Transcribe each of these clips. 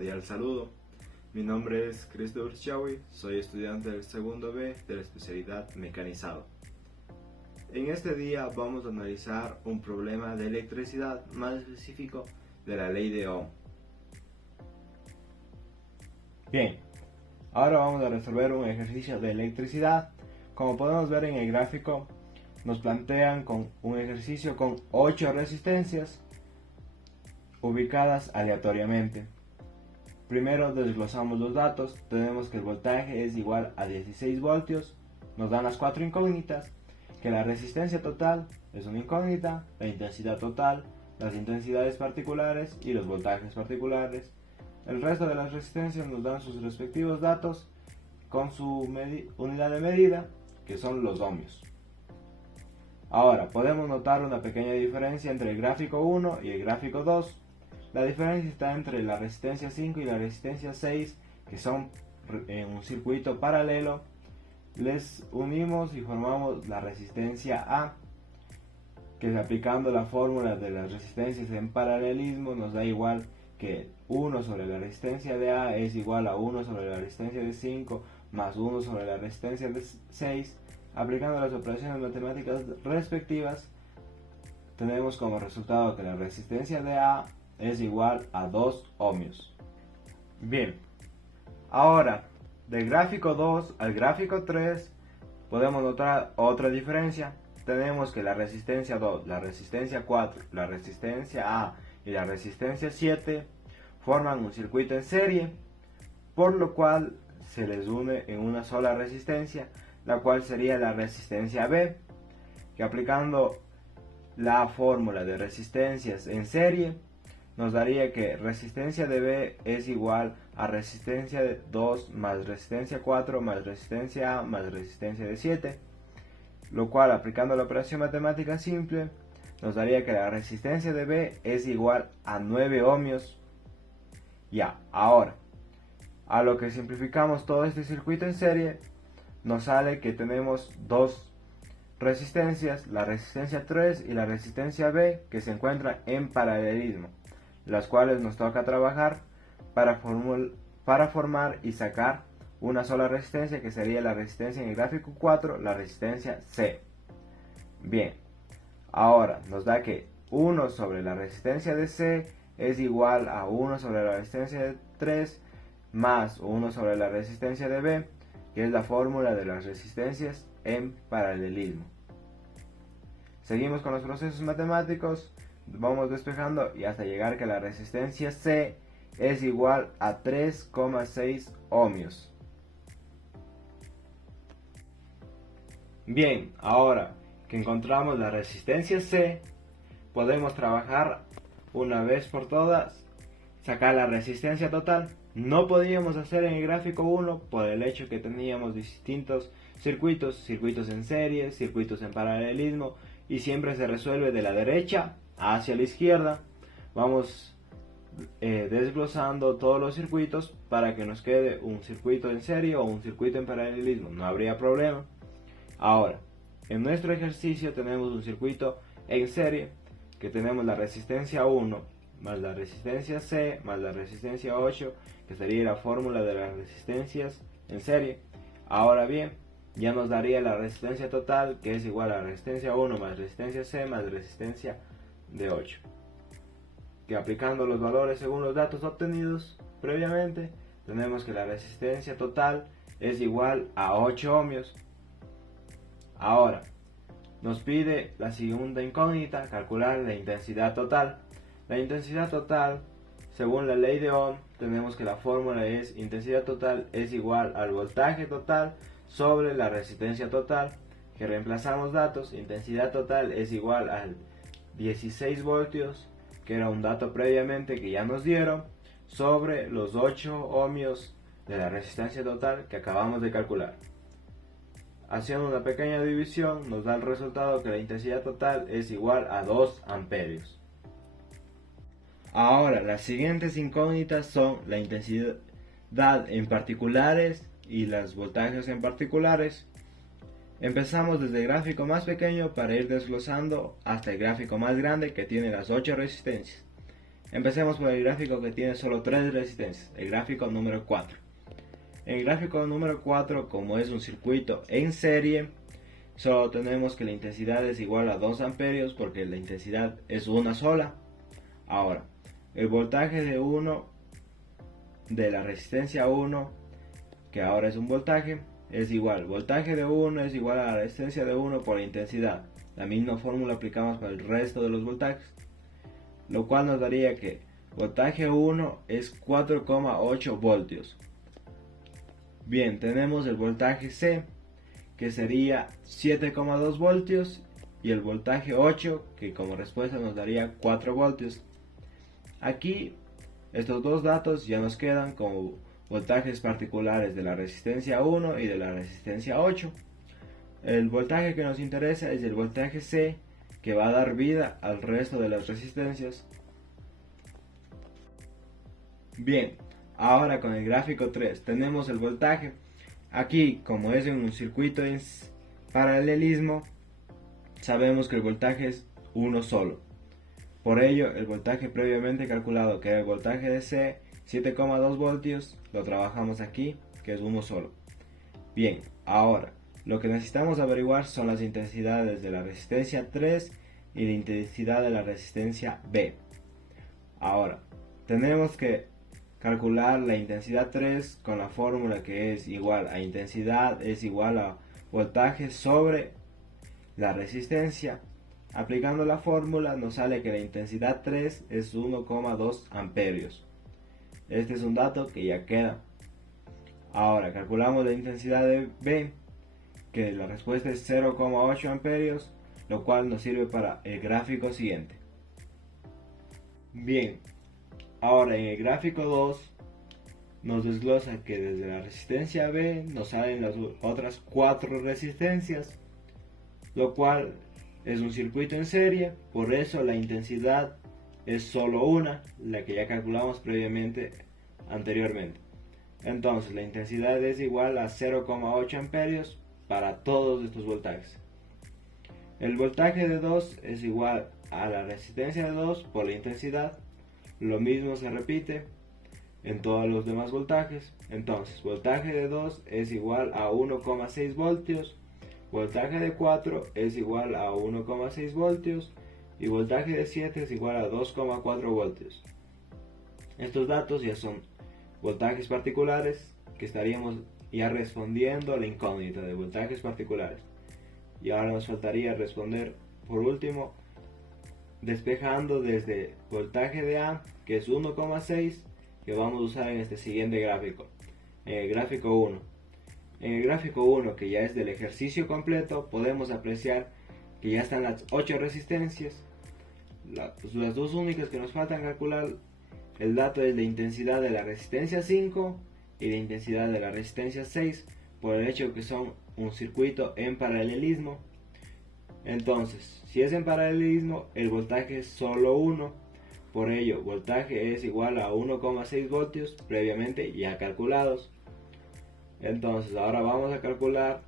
cordial saludo. Mi nombre es Christopher Chawi, soy estudiante del segundo B de la especialidad mecanizado. En este día vamos a analizar un problema de electricidad, más específico de la ley de Ohm. Bien, ahora vamos a resolver un ejercicio de electricidad. Como podemos ver en el gráfico, nos plantean con un ejercicio con 8 resistencias ubicadas aleatoriamente. Primero desglosamos los datos. Tenemos que el voltaje es igual a 16 voltios. Nos dan las 4 incógnitas, que la resistencia total es una incógnita, la intensidad total, las intensidades particulares y los voltajes particulares. El resto de las resistencias nos dan sus respectivos datos con su unidad de medida, que son los ohmios. Ahora podemos notar una pequeña diferencia entre el gráfico 1 y el gráfico 2. La diferencia está entre la resistencia 5 y la resistencia 6, que son en un circuito paralelo. Les unimos y formamos la resistencia A, que aplicando la fórmula de las resistencias en paralelismo nos da igual que 1 sobre la resistencia de A es igual a 1 sobre la resistencia de 5 más 1 sobre la resistencia de 6. Aplicando las operaciones matemáticas respectivas, tenemos como resultado que la resistencia de A es igual a 2 ohmios. Bien, ahora del gráfico 2 al gráfico 3 podemos notar otra diferencia. Tenemos que la resistencia 2, la resistencia 4, la resistencia A y la resistencia 7 forman un circuito en serie, por lo cual se les une en una sola resistencia, la cual sería la resistencia B, que aplicando la fórmula de resistencias en serie nos daría que resistencia de B es igual a resistencia de 2 más resistencia 4 más resistencia A más resistencia de 7, lo cual aplicando la operación matemática simple nos daría que la resistencia de B es igual a 9 ohmios. Ya, ahora, a lo que simplificamos todo este circuito en serie, nos sale que tenemos dos resistencias, la resistencia 3 y la resistencia B, que se encuentran en paralelismo, las cuales nos toca trabajar para formar y sacar una sola resistencia, que sería la resistencia en el gráfico 4, la resistencia C. Bien, ahora nos da que 1 sobre la resistencia de C es igual a 1 sobre la resistencia de 3 más 1 sobre la resistencia de B, que es la fórmula de las resistencias en paralelismo. Seguimos con los procesos matemáticos, vamos despejando y hasta llegar que la resistencia C es igual a 3,6 ohmios. Bien, ahora que encontramos la resistencia C, podemos trabajar una vez por todas, sacar la resistencia total. No podíamos hacer en el gráfico 1 por el hecho que teníamos distintos circuitos en serie, circuitos en paralelismo, y siempre se resuelve de la derecha hacia la izquierda. Vamos desglosando todos los circuitos para que nos quede un circuito en serie o un circuito en paralelismo, no habría problema. Ahora, en nuestro ejercicio tenemos un circuito en serie, que tenemos la resistencia 1 más la resistencia C más la resistencia 8, que sería la fórmula de las resistencias en serie. Ahora bien, ya nos daría la resistencia total, que es igual a la resistencia 1 más resistencia C más resistencia de 8, que aplicando los valores según los datos obtenidos previamente, tenemos que la resistencia total es igual a 8 ohmios. Ahora, nos pide la segunda incógnita, calcular la intensidad total. La intensidad total, según la ley de Ohm, tenemos que la fórmula es intensidad total es igual al voltaje total sobre la resistencia total, que reemplazamos datos. Intensidad total es igual a 16 voltios, que era un dato previamente que ya nos dieron, sobre los 8 ohmios de la resistencia total que acabamos de calcular. Haciendo una pequeña división nos da el resultado que la intensidad total es igual a 2 amperios. Ahora, las siguientes incógnitas son la intensidad en particulares y los voltajes en particulares. Empezamos desde el gráfico más pequeño para ir desglosando hasta el gráfico más grande, que tiene las 8 resistencias. Empecemos por el gráfico que tiene solo 3 resistencias, el gráfico número 4. En el gráfico número 4, como es un circuito en serie, solo tenemos que la intensidad es igual a 2 amperios porque la intensidad es una sola. Ahora, el voltaje de 1 de la resistencia 1, que ahora es un voltaje, es igual. Voltaje de 1 es igual a la resistencia de 1 por la intensidad. La misma fórmula aplicamos para el resto de los voltajes, lo cual nos daría que voltaje 1 es 4,8 voltios. Bien, tenemos el voltaje C, que sería 7,2 voltios, y el voltaje 8, que como respuesta nos daría 4 voltios. Aquí estos dos datos ya nos quedan como voltajes particulares de la resistencia 1 y de la resistencia 8. El voltaje que nos interesa es el voltaje C, que va a dar vida al resto de las resistencias. Bien, ahora con el gráfico 3 tenemos el voltaje. Aquí, como es en un circuito en paralelismo, sabemos que el voltaje es uno solo. Por ello, el voltaje previamente calculado, que era el voltaje de C, 7,2 voltios, lo trabajamos aquí, que es uno solo. Bien, ahora, lo que necesitamos averiguar son las intensidades de la resistencia 3 y la intensidad de la resistencia B. Ahora, tenemos que calcular la intensidad 3 con la fórmula que es igual a intensidad es igual a voltaje sobre la resistencia. Aplicando la fórmula nos sale que la intensidad 3 es 1,2 amperios. Este es un dato que ya queda. Ahora calculamos la intensidad de B, que la respuesta es 0,8 amperios, lo cual nos sirve para el gráfico siguiente. Bien, ahora en el gráfico 2 nos desglosa que desde la resistencia B nos salen las otras 4 resistencias, lo cual es un circuito en serie, por eso la intensidad es solo una, la que ya calculamos previamente anteriormente. Entonces la intensidad es igual a 0,8 amperios para todos estos voltajes. El voltaje de 2 es igual a la resistencia de 2 por la intensidad. Lo mismo se repite en todos los demás voltajes. Entonces, voltaje de 2 es igual a 1,6 voltios. Voltaje de 4 es igual a 1,6 voltios. Y voltaje de 7 es igual a 2,4 voltios. Estos datos ya son voltajes particulares, que estaríamos ya respondiendo a la incógnita de voltajes particulares. Y ahora nos faltaría responder por último despejando desde voltaje de A, que es 1,6, que vamos a usar en este siguiente gráfico, en el gráfico 1. En el gráfico 1, que ya es del ejercicio completo, podemos apreciar que ya están las 8 resistencias. Las dos únicas que nos faltan calcular el dato es la intensidad de la resistencia 5 y la intensidad de la resistencia 6, por el hecho que son un circuito en paralelismo. Entonces, si es en paralelismo, el voltaje es solo 1, por ello voltaje es igual a 1,6 voltios previamente ya calculados. Entonces ahora vamos a calcular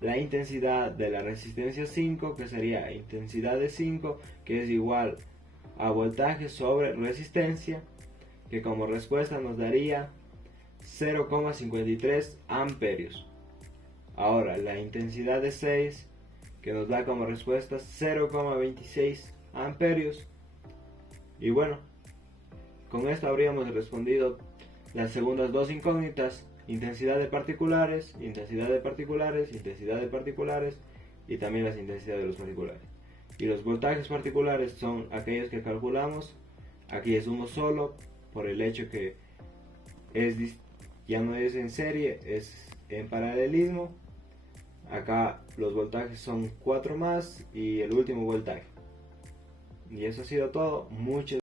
la intensidad de la resistencia 5, que sería intensidad de 5, que es igual a voltaje sobre resistencia, que como respuesta nos daría 0,53 amperios. Ahora la intensidad de 6, que nos da como respuesta 0,26 amperios. Y bueno, con esto habríamos respondido las segundas dos incógnitas: intensidad de particulares, intensidad de particulares, intensidad de particulares, y también las intensidades de los particulares. Y los voltajes particulares son aquellos que calculamos. Aquí es uno solo, por el hecho que ya no es en serie, es en paralelismo. Acá los voltajes son 4 más y el último voltaje. Y eso ha sido todo. Muchas